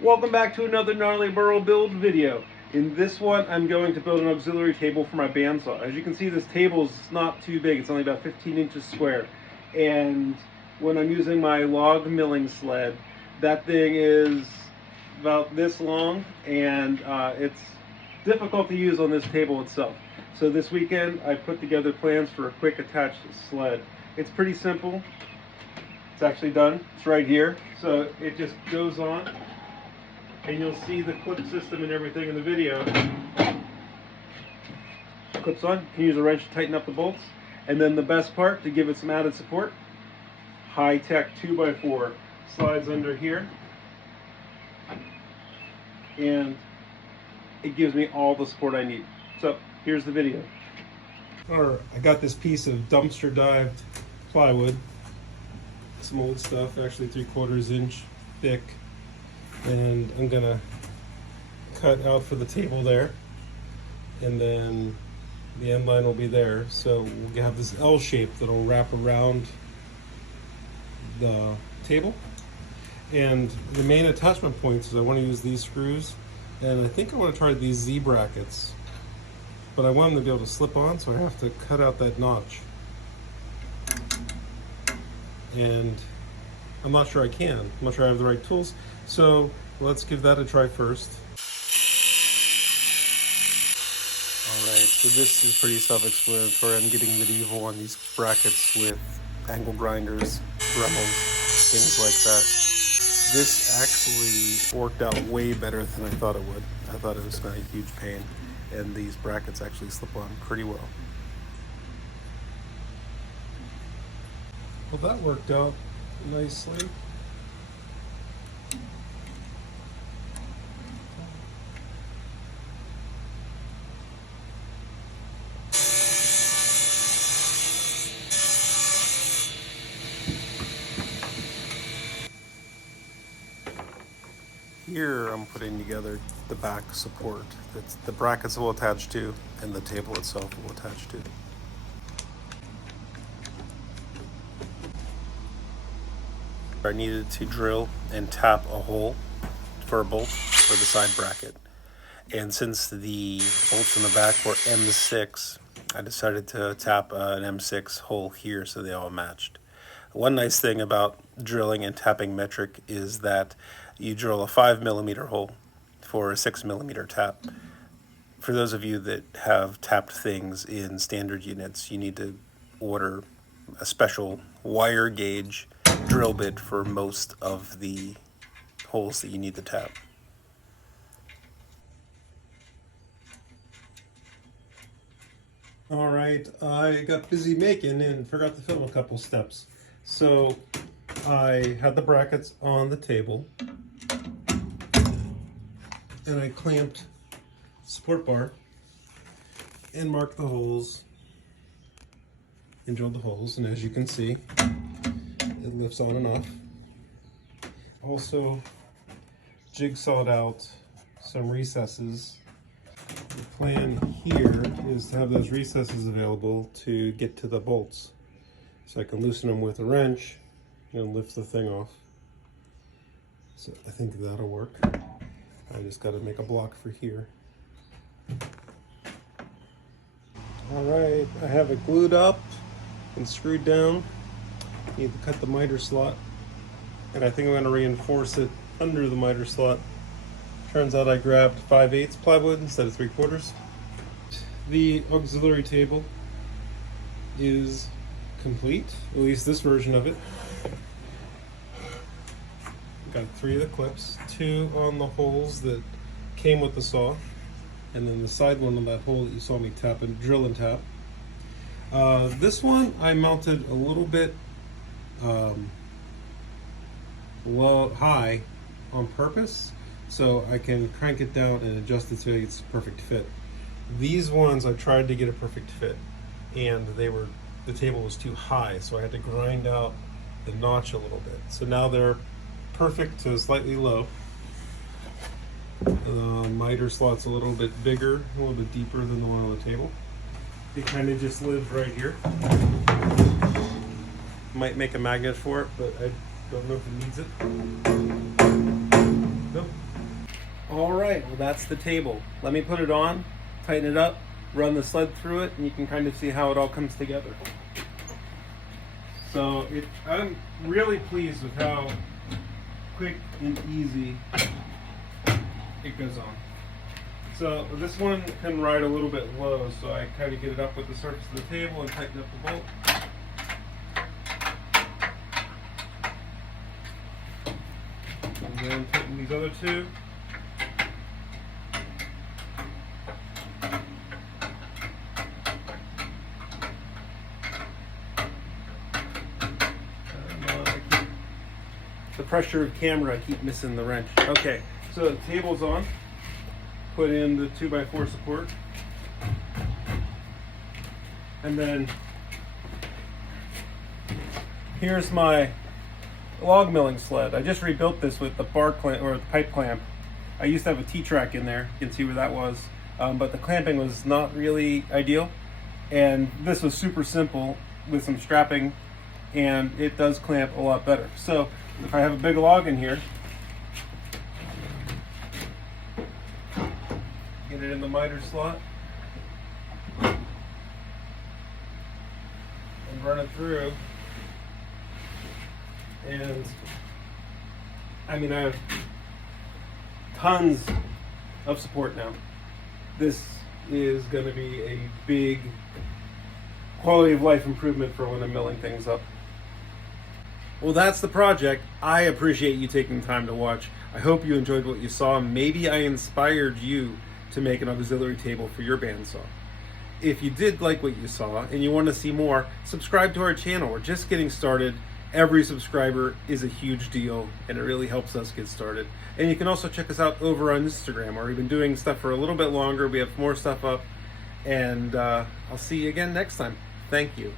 Welcome back to another Gnarly Burrow build video. In this one, I'm going to build an auxiliary table for my bandsaw. As you can see, this table is not too big. It's only about 15 inches square. And when I'm using my log milling sled, that thing is about this long, and it's difficult to use on this table itself. So this weekend, I put together plans for a quick attached sled. It's pretty simple. It's actually done. It's right here. So it just goes on, and you'll see the clip system and everything in the video. Clips on. You can use a wrench to tighten up the bolts. And then the best part, to give it some added support, high-tech 2x4 slides under here, and it gives me all the support I need. So here's the video. Alright, I got this piece of dumpster dived plywood, some old stuff, actually 3/4 inch thick, and I'm gonna cut out for the table there, and then the end line will be there. So we'll have this L shape that'll wrap around the table. And the main attachment points is I want to use these screws, and I think I want to try these Z brackets, but I want them to be able to slip on, so I have to cut out that notch. And I'm not sure I can. I'm not sure I have the right tools. So let's give that a try first. Alright, so this is pretty self-explanatory. I'm getting medieval on these brackets with angle grinders, Dremels, things like that. This actually worked out way better than I thought it would. I thought it was not a huge pain, and these brackets actually slip on pretty well. Well, that worked out nicely. Here I'm putting together the back support that the brackets will attach to and the table itself will attach to. I needed to drill and tap a hole for a bolt for the side bracket. And since the bolts in the back were M6, I decided to tap an M6 hole here so they all matched. One nice thing about drilling and tapping metric is that you drill a 5mm hole for a 6mm tap. For those of you that have tapped things in standard units, you need to order a special wire gauge drill bit for most of the holes that you need to tap. All right, I got busy making and forgot to film a couple steps. So I had the brackets on the table, and I clamped support bar and marked the holes and drilled the holes, and as you can see, it lifts on and off. Also jigsawed out some recesses. The plan here is to have those recesses available to get to the bolts, so I can loosen them with a wrench and lift the thing off. So I think that'll work. I just got to make a block for here. All right, I have it glued up and screwed down. Need to cut the miter slot, and I think I'm going to reinforce it under the miter slot. Turns out I grabbed 5/8 plywood instead of 3/4. The auxiliary table is complete, at least this version of it. Got 3 of the clips, 2 on the holes that came with the saw, and then the side one on that hole that you saw me tap and drill and tap. This one I mounted a little bit high on purpose, so I can crank it down and adjust it so it's a perfect fit. These ones I tried to get a perfect fit, and the table was too high, so I had to grind out the notch a little bit. So now they're perfect to slightly low. The miter slot's a little bit bigger, a little bit deeper than the one on the table. It kind of just lives right here. Might make a magnet for it, but I don't know if it needs it. Nope. Okay, well that's the table. Let me put it on, tighten it up, run the sled through it, and you can kind of see how it all comes together. So I'm really pleased with how quick and easy it goes on. So this one can ride a little bit low, so I kind of get it up with the surface of the table and tighten up the bolt. And then tighten these other two. The pressure of camera, I keep missing the wrench. Okay, so the table's on. Put in the 2x4 support. And then here's my log milling sled. I just rebuilt this with the bar clamp or the pipe clamp. I used to have a T-track in there. You can see where that was. But the clamping was not really ideal. And this was super simple with some strapping, and it does clamp a lot better. So if I have a big log in here, get it in the miter slot and run it through. And I mean, I have tons of support now. This is going to be a big quality of life improvement for when I'm milling things up. Well, that's the project. I appreciate you taking the time to watch. I hope you enjoyed what you saw. Maybe I inspired you to make an auxiliary table for your bandsaw. If you did like what you saw and you want to see more, subscribe to our channel. We're just getting started. Every subscriber is a huge deal, and it really helps us get started. And you can also check us out over on Instagram, where we've been doing stuff for a little bit longer. We have more stuff up, and I'll see you again next time. Thank you.